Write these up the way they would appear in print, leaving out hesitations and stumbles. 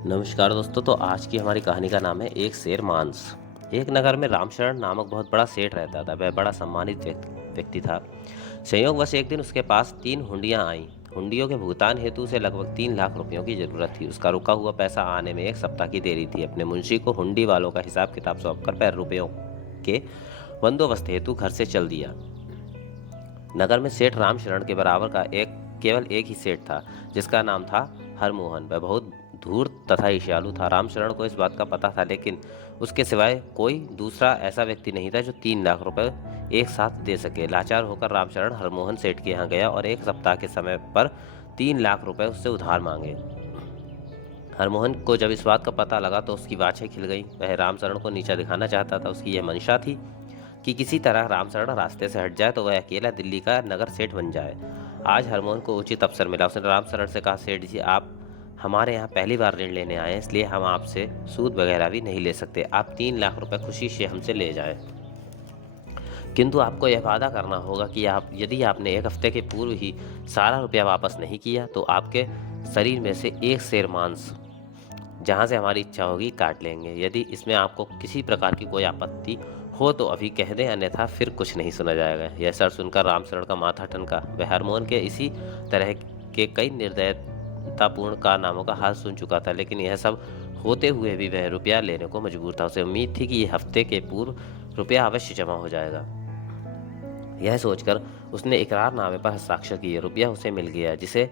नमस्कार दोस्तों। तो आज की हमारी कहानी का नाम है एक शेर मांस। एक नगर में रामशरण नामक बहुत बड़ा सेठ रहता था। वह बड़ा सम्मानित व्यक्ति था। संयोगवश एक दिन उसके पास 3 हुंडियां आईं। हुंडियों के भुगतान हेतु उसे लगभग 3 लाख रुपयों की जरूरत थी। उसका रुका हुआ पैसा आने में 1 सप्ताह की देरी थी। अपने मुंशी को हुंडी वालों का हिसाब किताब सौंपकर पैर रुपयों के बंदोबस्त हेतु घर से चल दिया। नगर में सेठ रामशरण के बराबर का केवल एक ही सेठ था, जिसका नाम था हरमोहन। वह बहुत धूर्त तथा ईर्ष्यालु था। रामशरण को इस बात का पता था, लेकिन उसके सिवाय कोई दूसरा ऐसा व्यक्ति नहीं था जो 3 लाख रुपए एक साथ दे सके। लाचार होकर रामशरण हरमोहन सेठ के यहाँ गया और 1 सप्ताह के समय पर 3 लाख रुपए उससे उधार मांगे। हरमोहन को जब इस बात का पता लगा तो उसकी बाछें खिल गईं। वह रामशरण को नीचा दिखाना चाहता था। उसकी यह मंशा थी कि किसी तरह रामशरण रास्ते से हट जाए तो वह अकेला दिल्ली का नगर सेठ बन जाए। आज हरमोहन को उचित अवसर मिला। उसने रामशरण से कहा, सेठ जी, आप हमारे यहाँ पहली बार ऋण लेने आए हैं, इसलिए हम आपसे सूद वगैरह भी नहीं ले सकते। आप 3 लाख रुपए खुशी से हमसे ले जाएं, किंतु आपको यह वादा करना होगा कि यदि आपने 1 हफ्ते के पूर्व ही सारा रुपया वापस नहीं किया तो आपके शरीर में से एक शेर मांस जहाँ से हमारी इच्छा होगी काट लेंगे। यदि इसमें आपको किसी प्रकार की कोई आपत्ति हो तो अभी कह दें, अन्यथा फिर कुछ नहीं सुना जाएगा। यह सब सुनकर रामशरण का माथा ठनका। वह हरमोहन के इसी तरह के कई निर्दयतापूर्ण कारनामों का हाल सुन चुका था, लेकिन यह सब होते हुए भी वह रुपया लेने को मजबूर था। उसे उम्मीद थी कि यह हफ्ते के पूर्व रुपया अवश्य जमा हो जाएगा। यह सोचकर उसने इकरारनामे पर हस्ताक्षर किए। रुपया उसे मिल गया, जिसे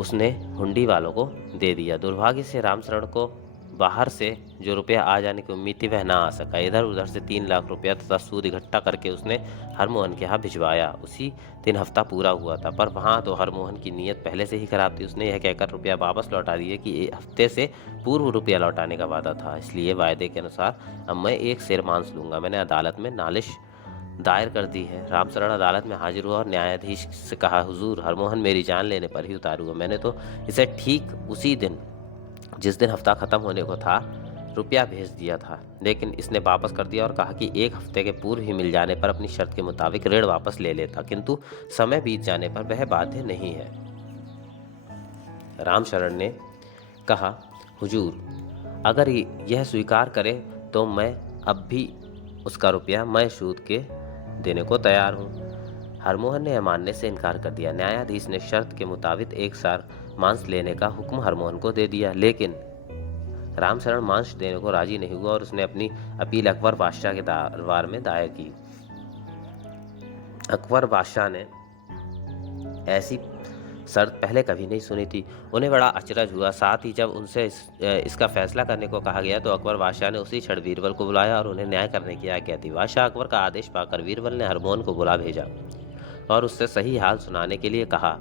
उसने हुंडी वालों को दे दिया। दुर्भाग्य से रामशरण को बाहर से जो रुपया आ जाने की उम्मीद थी वह ना आ सका। इधर उधर से 3 लाख रुपया तथा सूद इकट्ठा करके उसने हरमोहन के यहाँ भिजवाया। उसी दिन हफ्ता पूरा हुआ था, पर वहाँ तो हरमोहन की नीयत पहले से ही खराब थी। उसने यह कहकर रुपया वापस लौटा दिया कि हफ्ते से पूर्व रुपया लौटाने का वादा था, इसलिए वायदे के अनुसार अब मैं एक शेर मांस लूंगा। मैंने अदालत में नालिश दायर कर दी है। रामशरण अदालत में हाजिर हुआ और न्यायाधीश से कहा, हुजूर, हरमोहन मेरी जान लेने पर ही उतारू हुआ। मैंने तो इसे ठीक उसी दिन, जिस दिन हफ्ता खत्म होने को था, रुपया भेज दिया था, लेकिन इसने वापस कर दिया और कहा कि 1 हफ्ते के पूर्व ही मिल जाने पर अपनी शर्त के मुताबिक ऋण वापस ले लेता, किंतु समय बीत जाने पर वह बाध्य नहीं है। रामशरण ने कहा, हुजूर, अगर यह स्वीकार करे तो मैं अब भी उसका रुपया मैं सूद के देने को तैयार हूँ। हरमोहन ने यह मानने से इनकार कर दिया। न्यायाधीश ने शर्त के मुताबिक एक सार मांस लेने का हुक्म हरमोहन को दे दिया, लेकिन रामशरण मांस देने को राजी नहीं हुआ और उसने अपनी अपील अकबर बादशाह के दरबार में दायर की। अकबर बादशाह ने ऐसी शर्त पहले कभी नहीं सुनी थी। उन्हें बड़ा अचरज हुआ। साथ ही जब उनसे इसका फैसला करने को कहा गया तो अकबर बादशाह ने उसी क्षण बीरबल को बुलाया और उन्हें न्याय करने की आज्ञा दी। बादशाह अकबर का आदेश पाकर बीरबल ने हरमोहन को बुला भेजा और उससे सही हाल सुनाने के लिए कहा।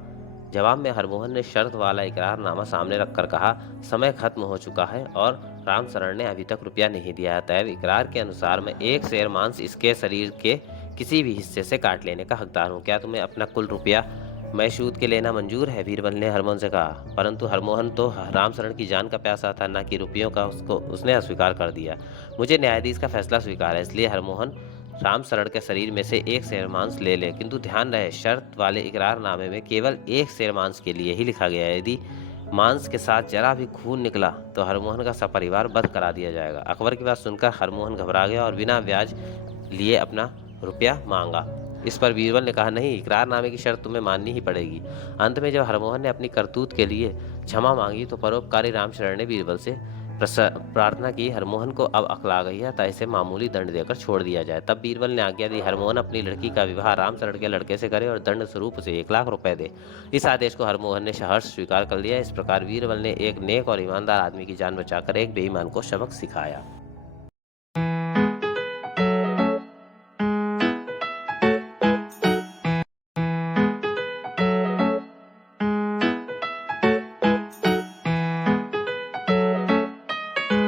जवाब में हरमोहन ने शर्त वाला इकरारनामा सामने रखकर कहा, समय खत्म हो चुका है और रामशरण ने अभी तक रुपया नहीं दिया है। तय इकरार के अनुसार मैं एक शेर मांस इसके शरीर के किसी भी हिस्से से काट लेने का हकदार हूँ। क्या तुम्हें अपना कुल रुपया मैं सूद के लेना मंजूर है? बीरबल ने हरमोहन से कहा। परंतु हरमोहन तो रामशरण की जान का प्यासा था, न कि रुपयों का। उसने अस्वीकार कर दिया। मुझे न्यायाधीश का फैसला स्वीकार है, इसलिए हरमोहन रामशरण के शरीर में से एक शेर मांस ले ले, किंतु ध्यान रहे, शर्त वाले इकरारनामे में केवल एक शेर मांस के लिए ही लिखा गया है। यदि मांस के साथ जरा भी खून निकला तो हरमोहन का सपरिवार बंद करा दिया जाएगा। अकबर की बात सुनकर हरमोहन घबरा गया और बिना ब्याज लिए अपना रुपया मांगा। इस पर बीरबल ने कहा, नहीं, इकरारनामे की शर्त तुम्हें माननी ही पड़ेगी। अंत में जब हरमोहन ने अपनी करतूत के लिए क्षमा मांगी तो परोपकारी रामशरण ने बीरबल से प्रार्थना की, हरमोहन को अब अक्ल आ गई है, तो इसे मामूली दंड देकर छोड़ दिया जाए। तब बीरबल ने आज्ञा दी, हरमोहन अपनी लड़की का विवाह रामशरण के लड़के से करे और दंड स्वरूप उसे 1 लाख रुपए दे। इस आदेश को हरमोहन ने सहर्ष स्वीकार कर लिया। इस प्रकार बीरबल ने एक नेक और ईमानदार आदमी की जान बचाकर एक बेईमान को सबक सिखाया।